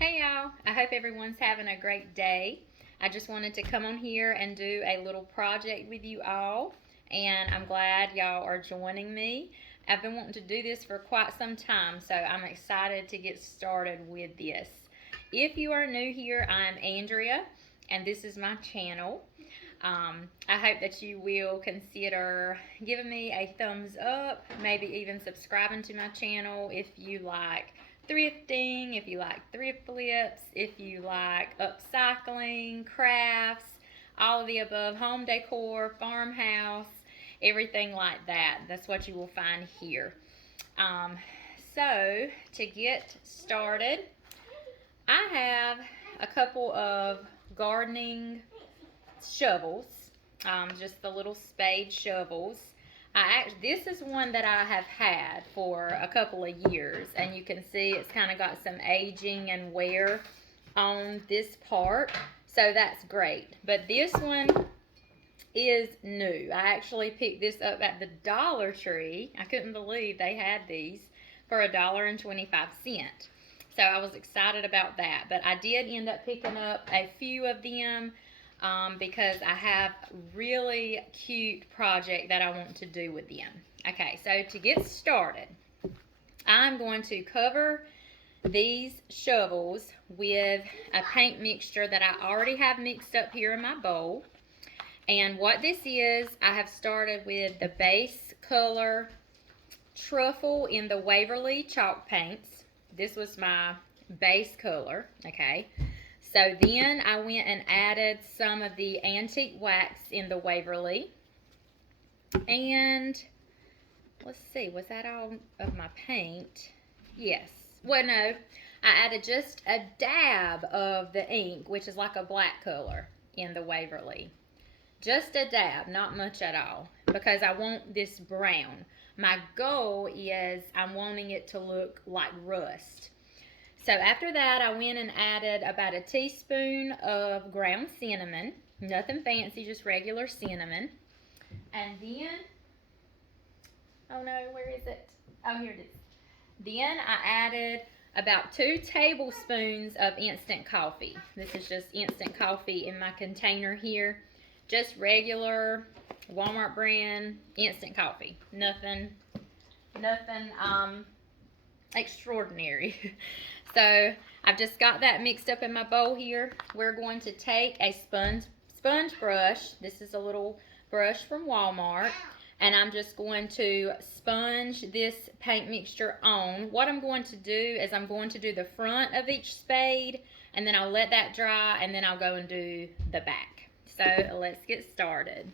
Hey y'all, I hope everyone's having a great day. I just wanted to come on here and do a little project with you all, and I'm glad y'all are joining me. I've been wanting to do this for quite some time, so I'm excited to get started with this. If you are new here, I'm Andrea, and this is my channel. I hope that you will consider giving me a thumbs up, maybe even subscribing to my channel if you like thrifting, if you like thrift flips, if you like upcycling, crafts, all of the above, home decor, farmhouse, everything like that. That's what you will find here. So to get started, I have a couple of gardening shovels, just the little spade shovels. This is one that I have had for a couple of years, and you can see it's kind of got some aging and wear on this part, so that's great. But this one is new. I actually picked this up at the Dollar Tree. I couldn't believe they had these for $1.25. So I was excited about that, but I did end up picking up a few of them because I have a really cute project that I want to do with them. Okay, so to get started, I'm going to cover these shovels with a paint mixture that I already have mixed up here in my bowl. And what this is, I have started with the base color Truffle in the Waverly Chalk Paints. This was my base color, okay? So then I went and added some of the antique wax in the Waverly. And let's see, was that all of my paint? Yes. Well, no, I added just a dab of the ink, which is like a black color in the Waverly. Just a dab, not much at all, because I want this brown. My goal is I'm wanting it to look like rust. So after that, I went and added about a teaspoon of ground cinnamon. Nothing fancy, just regular cinnamon. And then, oh no, where is it? Oh, here it is. Then I added about 2 tablespoons of instant coffee. This is just instant coffee in my container here. Just regular Walmart brand instant coffee. Nothing extraordinary. So I've just got that mixed up in my bowl here. We're going to take a sponge brush. This is a little brush from Walmart. And I'm just going to sponge this paint mixture on. What I'm going to do is I'm going to do the front of each spade, and then I'll let that dry, and then I'll go and do the back. So let's get started.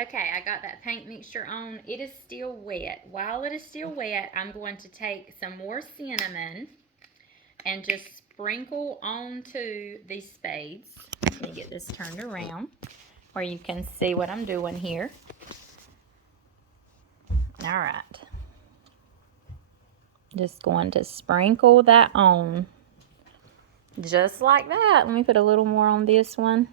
Okay, I got that paint mixture on. It is still wet. While it is still wet, I'm going to take some more cinnamon and just sprinkle onto these spades. Let me get this turned around where you can see what I'm doing here. All right. Just going to sprinkle that on. Just like that. Let me put a little more on this one.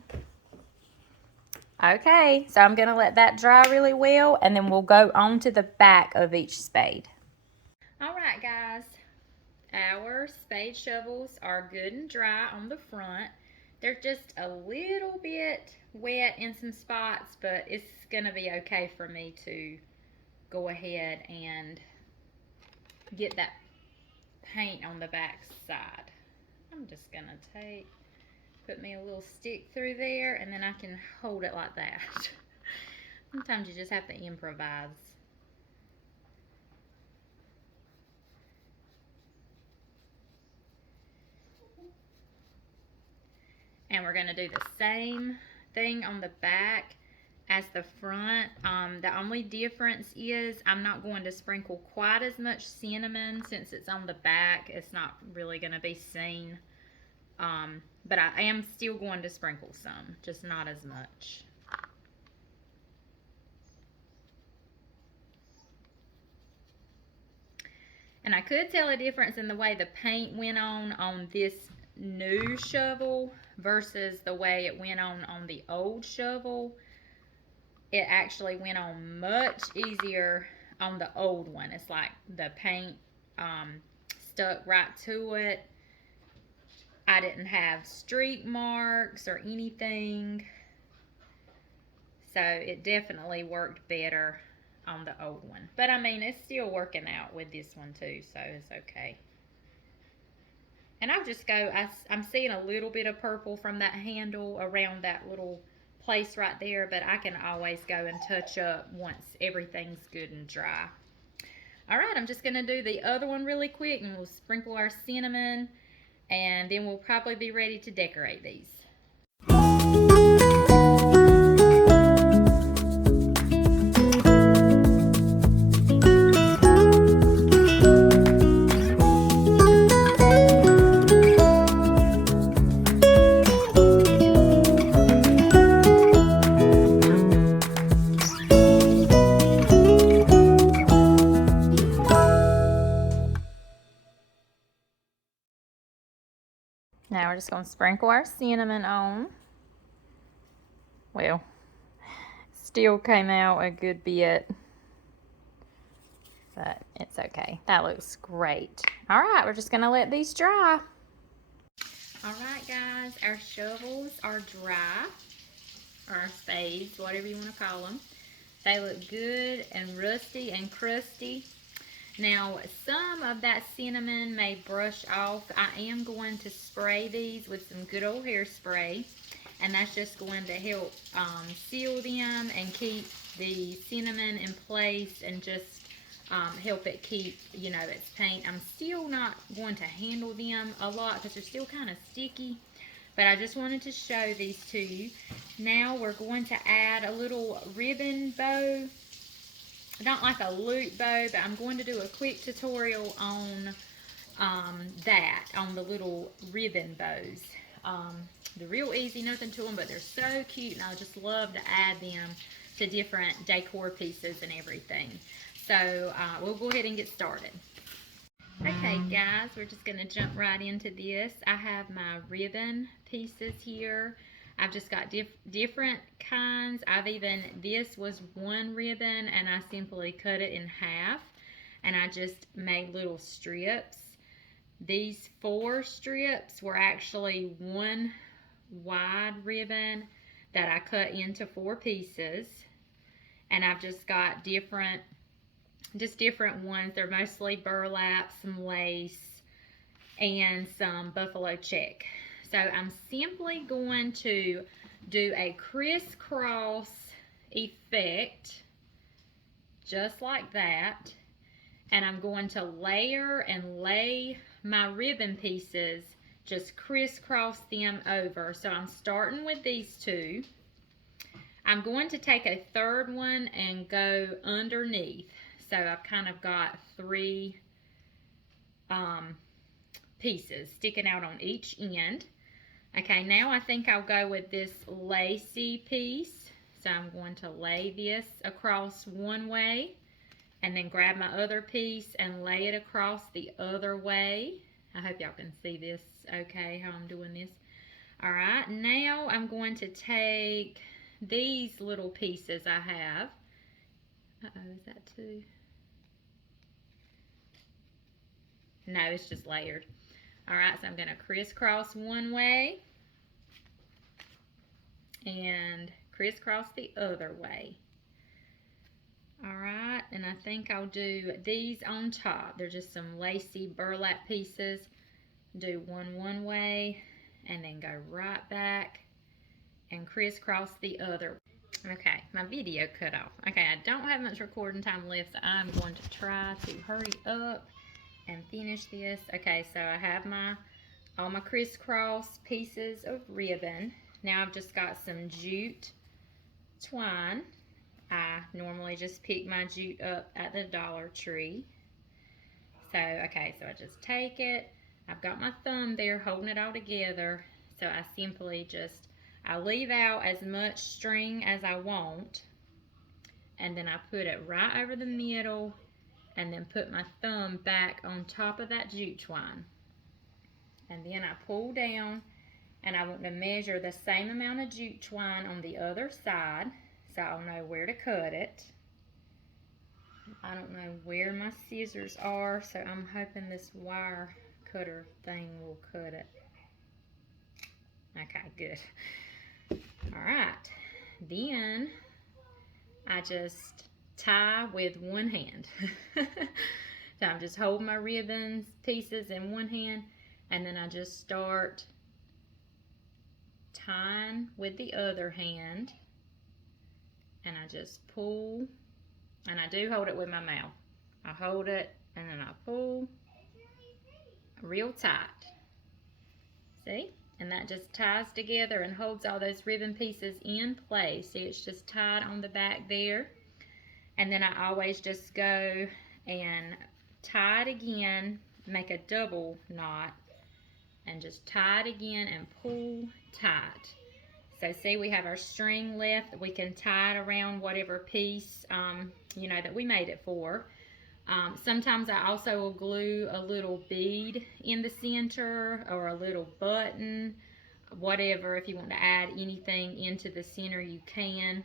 Okay, so I'm going to let that dry really well, and then we'll go on to the back of each spade. All right, guys. Our spade shovels are good and dry on the front. They're just a little bit wet in some spots, but it's going to be okay for me to go ahead and get that paint on the back side. I'm just going to put me a little stick through there, and then I can hold it like that. Sometimes you just have to improvise. And we're going to do the same thing on the back as the front. The only difference is I'm not going to sprinkle quite as much cinnamon since it's on the back. It's not really going to be seen. But I am still going to sprinkle some, just not as much. And I could tell a difference in the way the paint went on this new shovel versus the way it went on the old shovel. It actually went on much easier on the old one. It's like the paint stuck right to it. I didn't have streak marks or anything. So it definitely worked better on the old one. But I mean, it's still working out with this one too, so it's okay. And I'll just go, I'm seeing a little bit of purple from that handle around that little place right there, but I can always go and touch up once everything's good and dry. Alright, I'm just going to do the other one really quick, and we'll sprinkle our cinnamon, and then we'll probably be ready to decorate these. Now we're just going to sprinkle our cinnamon on. Well, still came out a good bit, but it's okay. That looks great. All right, we're just going to let these dry. All right, guys, our shovels are dry, or our spades, whatever you want to call them. They look good and rusty and crusty. Now, some of that cinnamon may brush off. I am going to spray these with some good old hairspray, and that's just going to help seal them and keep the cinnamon in place and just help it keep, you know, its paint. I'm still not going to handle them a lot because they're still kind of sticky, but I just wanted to show these to you. Now we're going to add a little ribbon bow. Not like a loop bow, but I'm going to do a quick tutorial on that, on the little ribbon bows. They're real easy, nothing to them, but they're so cute, and I just love to add them to different decor pieces and everything. So we'll go ahead and get started. Okay, guys, we're just going to jump right into this. I have my ribbon pieces here. I've just got different kinds. This was one ribbon, and I simply cut it in half, and I just made little strips. These 4 strips were actually one wide ribbon that I cut into 4 pieces, and I've just got different ones. They're mostly burlap, some lace, and some buffalo check. So I'm simply going to do a crisscross effect, just like that. And I'm going to layer and lay my ribbon pieces, just crisscross them over. So I'm starting with these 2. I'm going to take a 3rd one and go underneath. So I've kind of got 3 pieces sticking out on each end. Okay, now I think I'll go with this lacy piece. So I'm going to lay this across one way and then grab my other piece and lay it across the other way. I hope y'all can see this okay, how I'm doing this. All right, now I'm going to take these little pieces I have. Uh-oh, is that 2? No, it's just layered. All right, so I'm going to crisscross one way and crisscross the other way. All right, and I think I'll do these on top. They're just some lacy burlap pieces. Do one way and then go right back and crisscross the other. Okay, my video cut off. Okay, I don't have much recording time left, so I'm going to try to hurry up and finish this. Okay, so I have my all my crisscross pieces of ribbon. Now I've just got some jute twine. I normally just pick my jute up at the Dollar Tree. So, okay, so I just take it. I've got my thumb there holding it all together. So I simply just, I leave out as much string as I want. And then I put it right over the middle and then put my thumb back on top of that jute twine. And then I pull down, and I want to measure the same amount of jute twine on the other side, so I'll know where to cut it. I don't know where my scissors are, so I'm hoping this wire cutter thing will cut it. Okay, good. Alright, then I just tie with one hand. So I'm just holding my ribbons pieces in one hand, and then I just start tying with the other hand, and I just pull, and I do hold it with my mouth. I hold it and then I pull real tight. See? And that just ties together and holds all those ribbon pieces in place. See, it's just tied on the back there. And then I always just go and tie it again, make a double knot, and just tie it again and pull tight. So see, we have our string left. We can tie it around whatever piece, you know, that we made it for. Sometimes I also will glue a little bead in the center or a little button, whatever. If you want to add anything into the center, you can.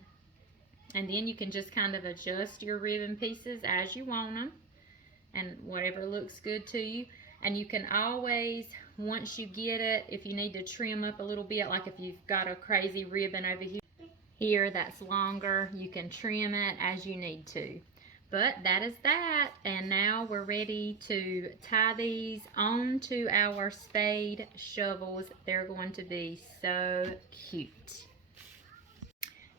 And then you can just kind of adjust your ribbon pieces as you want them and whatever looks good to you. And you can always, once you get it, if you need to trim up a little bit, like if you've got a crazy ribbon over here that's longer, you can trim it as you need to. But that is that, and now we're ready to tie these onto our spade shovels. They're going to be so cute.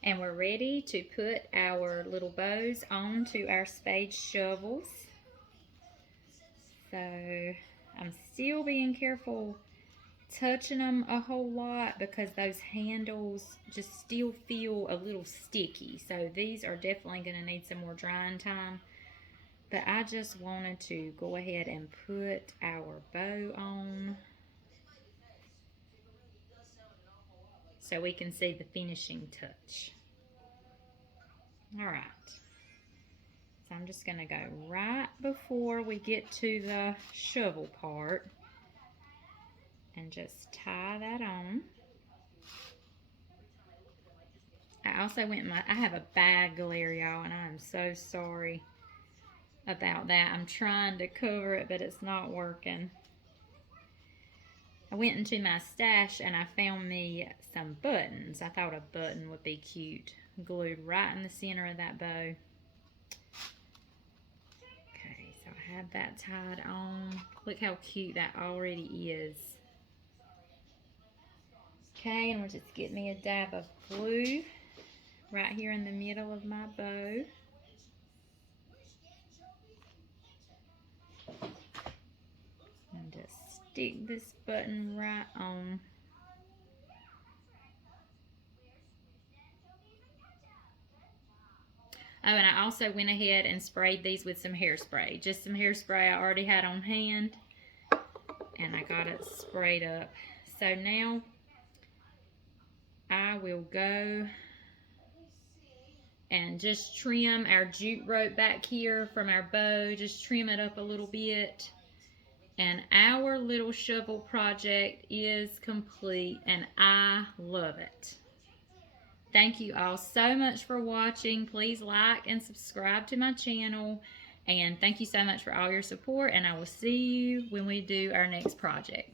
And we're ready to put our little bows onto our spade shovels. So I'm still being careful touching them a whole lot because those handles just still feel a little sticky. So these are definitely going to need some more drying time. But I just wanted to go ahead and put our bow on so we can see the finishing touch. Alright. So I'm just going to go right before we get to the shovel part and just tie that on. I also went I have a bad glare, y'all, and I am so sorry about that. I'm trying to cover it, but it's not working. I went into my stash and I found me some buttons. I thought a button would be cute, glued right in the center of that bow. Okay, so I have that tied on. Look how cute that already is. Okay, and we'll just get me a dab of glue right here in the middle of my bow. And just stick this button right on. Oh, and I also went ahead and sprayed these with some hairspray. Just some hairspray I already had on hand. And I got it sprayed up. So now I will go and just trim our jute rope back here from our bow. Just trim it up a little bit. And our little shovel project is complete, and I love it. Thank you all so much for watching. Please like and subscribe to my channel. And thank you so much for all your support, and I will see you when we do our next project.